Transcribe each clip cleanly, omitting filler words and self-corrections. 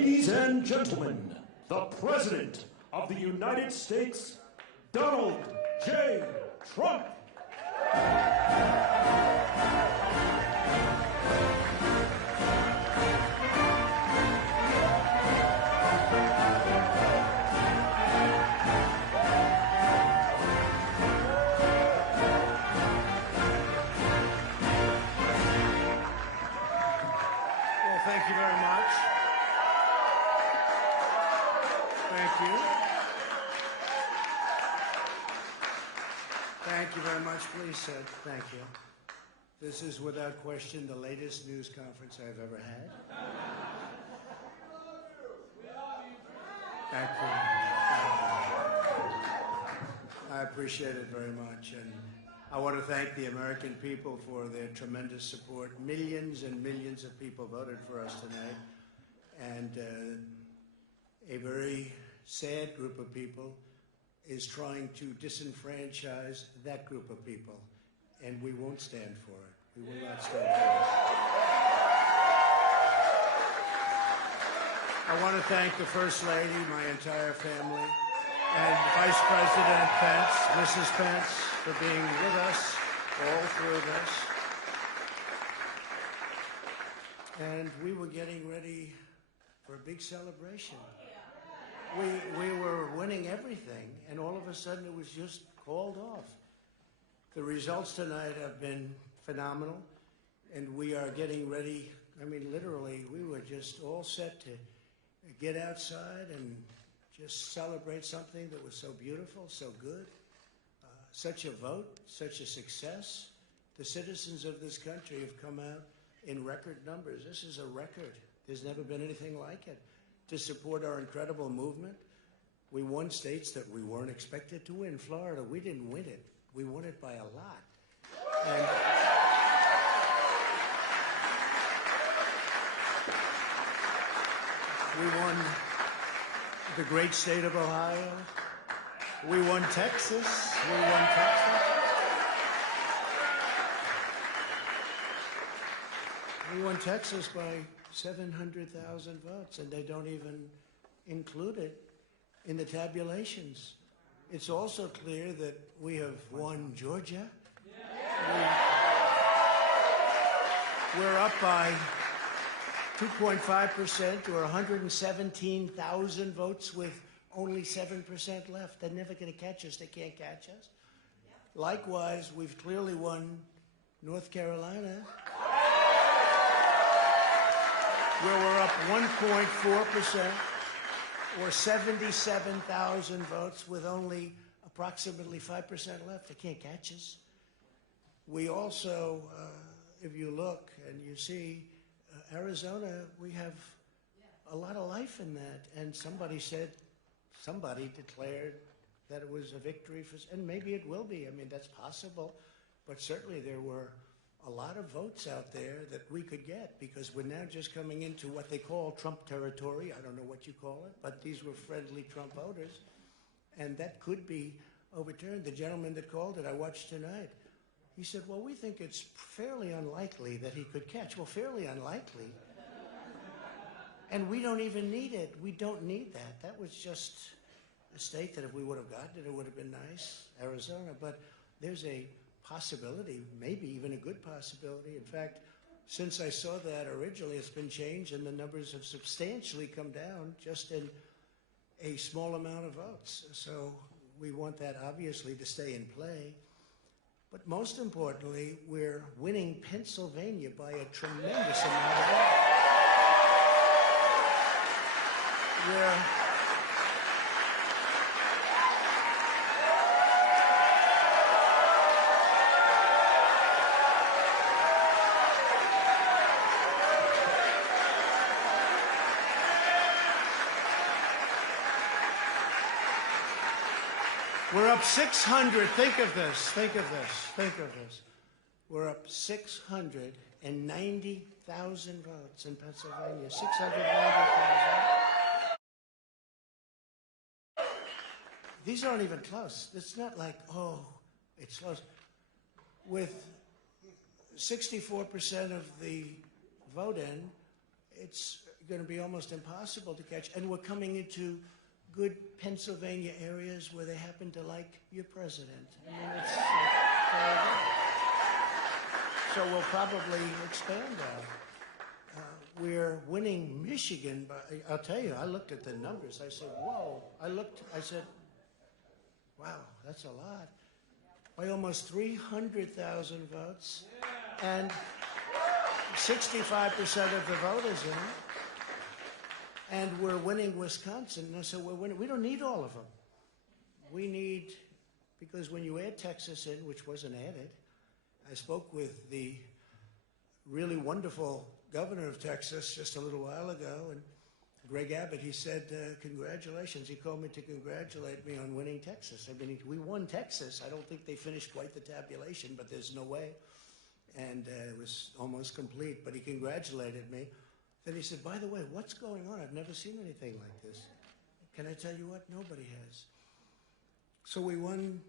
Ladies and gentlemen, the President of the United States, Donald J. Trump. Thank you very much. Thank you. Thank you very much. Please sit. Thank you. This is without question the latest news conference I've ever had. Thank you. I appreciate it very much. And I want to thank the American people for their tremendous support. Millions and millions of people voted for us tonight. And a very sad group of people is trying to disenfranchise that group of people. And we won't stand for it. We will not stand for it. I want to thank the First Lady, my entire family, and Vice President Pence, Mrs. Pence, for being with us all through this. And we were getting ready for a big celebration. We were winning everything, and all of a sudden it was just called off. The results tonight have been phenomenal, and we are getting ready. I mean, literally, we were just all set to get outside and just celebrate something that was so beautiful, so good. Such a vote, such a success. The citizens of this country have come out in record numbers. This is a record. There's never been anything like it. To support our incredible movement, we won states that we weren't expected to win. Florida, we didn't win it. We won it by a lot. And we won the great state of Ohio. We won Texas. We won Texas. We won Texas by 700,000 votes, and they don't even include it in the tabulations. It's also clear that we have won Georgia. We're up by 2.5% or 117,000 votes with only 7% left. They're never going to catch us. They can't catch us. Likewise, we've clearly won North Carolina, where we're up 1.4% or 77,000 votes with only approximately 5% left. They can't catch us. We also, if you look and you see, Arizona, we have a lot of life in that. And somebody declared that it was a victory for, and maybe it will be. I mean, that's possible. But certainly there were a lot of votes out there that we could get, because we're now just coming into what they call Trump territory. I don't know what you call it, but these were friendly Trump voters. And that could be overturned. The gentleman that called it, I watched tonight. He said, well, we think it's fairly unlikely that he could catch. Well, fairly unlikely. And we don't even need it. We don't need that. That was just a state that if we would have gotten it, it would have been nice, Arizona. But there's a possibility, maybe even a good possibility. In fact, since I saw that originally, it's been changed, and the numbers have substantially come down just in a small amount of votes. So we want that, obviously, to stay in play. But most importantly, we're winning Pennsylvania by a tremendous amount of votes. We're up 600. Think of this. We're up 690,000 votes in Pennsylvania. 690,000. These aren't even close. It's not like, oh, it's close. With 64% of the vote in, it's going to be almost impossible to catch. And we're coming into good Pennsylvania areas where they happen to like your president. I mean, it's so we'll probably expand that. We're winning Michigan, but I'll tell you, I looked at the numbers. I said, whoa. I said, wow, that's a lot. By almost 300,000 votes, and 65% of the vote is in. And we're winning Wisconsin. And I said, we're winning. We don't need all of them. We need, because when you add Texas in, which wasn't added, I spoke with the really wonderful governor of Texas just a little while ago, and Greg Abbott, he said, congratulations. He called me to congratulate me on winning Texas. I mean, we won Texas. I don't think they finished quite the tabulation, but there's no way. And it was almost complete, but he congratulated me. Then he said, by the way, what's going on? I've never seen anything like this. Can I tell you what? Nobody has. So we won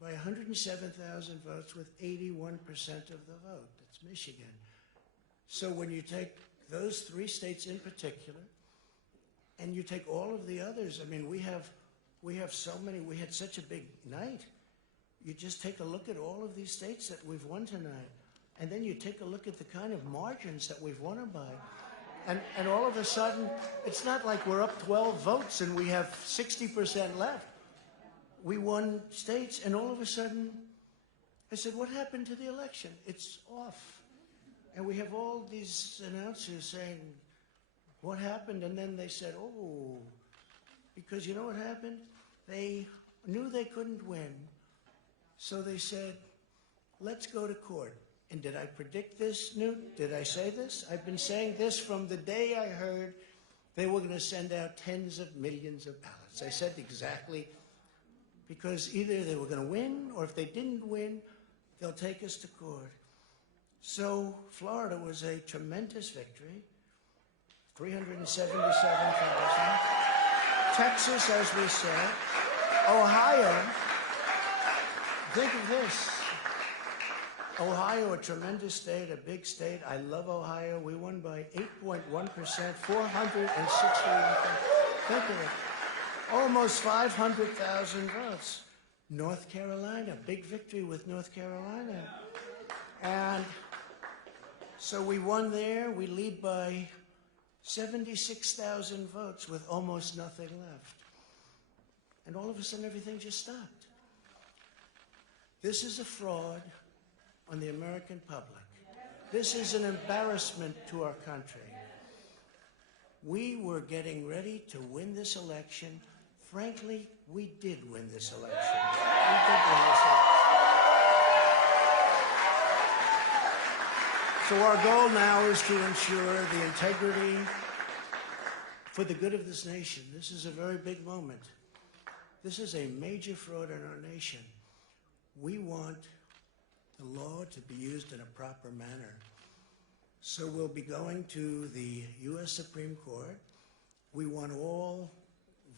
by 107,000 votes with 81% of the vote. That's Michigan. So when you take those three states in particular, and you take all of the others, I mean, we have so many, we had such a big night. You just take a look at all of these states that we've won tonight, and then you take a look at the kind of margins that we've won them by. And all of a sudden, it's not like we're up 12 votes and we have 60% left. We won states, and all of a sudden, I said, what happened to the election? It's off. And we have all these announcers saying, what happened? And then they said, oh, because you know what happened? They knew they couldn't win, so they said, let's go to court. And did I predict this, Newt? Did I say this? I've been saying this from the day I heard they were going to send out tens of millions of ballots. I said exactly, because either they were going to win, or if they didn't win, they'll take us to court. So Florida was a tremendous victory, 377,000. Texas, as we said. Ohio, think of this. Ohio, a tremendous state, a big state. I love Ohio. We won by 8.1%, 461. Think of it. Almost 500,000 votes. North Carolina, big victory with North Carolina. And so we won there. We lead by 76,000 votes with almost nothing left. And all of a sudden, everything just stopped. This is a fraud on the American public. This is an embarrassment to our country. We were getting ready to win this election. Frankly, we did win this election. We did win this election. So our goal now is to ensure the integrity for the good of this nation. This is a very big moment. This is a major fraud in our nation. We want the law to be used in a proper manner. So we'll be going to the U.S. Supreme Court. We want all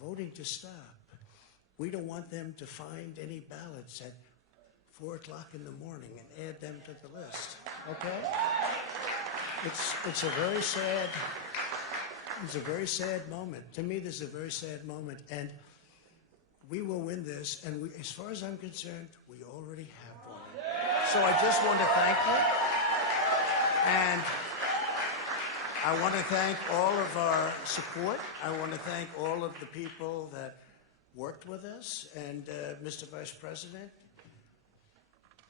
voting to stop. We don't want them to find any ballots at 4 o'clock in the morning and add them to the list, okay? It's a very sad moment. To me, this is a very sad moment, and we will win this, and as far as I'm concerned, we already have won. So I just want to thank you, and I want to thank all of our support. I want to thank all of the people that worked with us, and Mr. Vice President,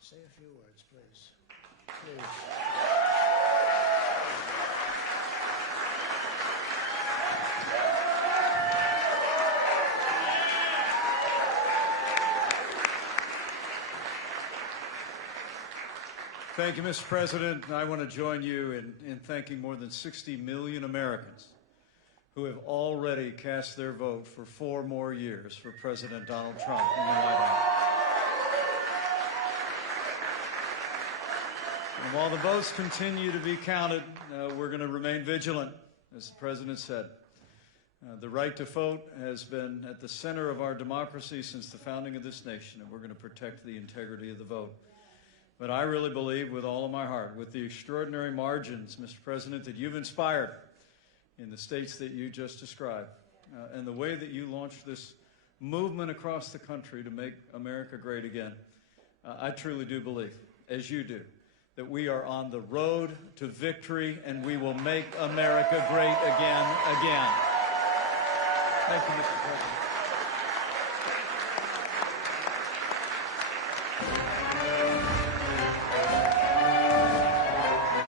say a few words, please. Please. Thank you, Mr. President. I want to join you in thanking more than 60 million Americans who have already cast their vote for 4 more years for President Donald Trump in the White House. And while the votes continue to be counted, we're going to remain vigilant, as the President said. The right to vote has been at the center of our democracy since the founding of this nation, and we're going to protect the integrity of the vote. But I really believe with all of my heart, with the extraordinary margins, Mr. President, that you've inspired in the states that you just described, and the way that you launched this movement across the country to make America great again, I truly do believe, as you do, that we are on the road to victory and we will make America great again. Thank you, Mr. President.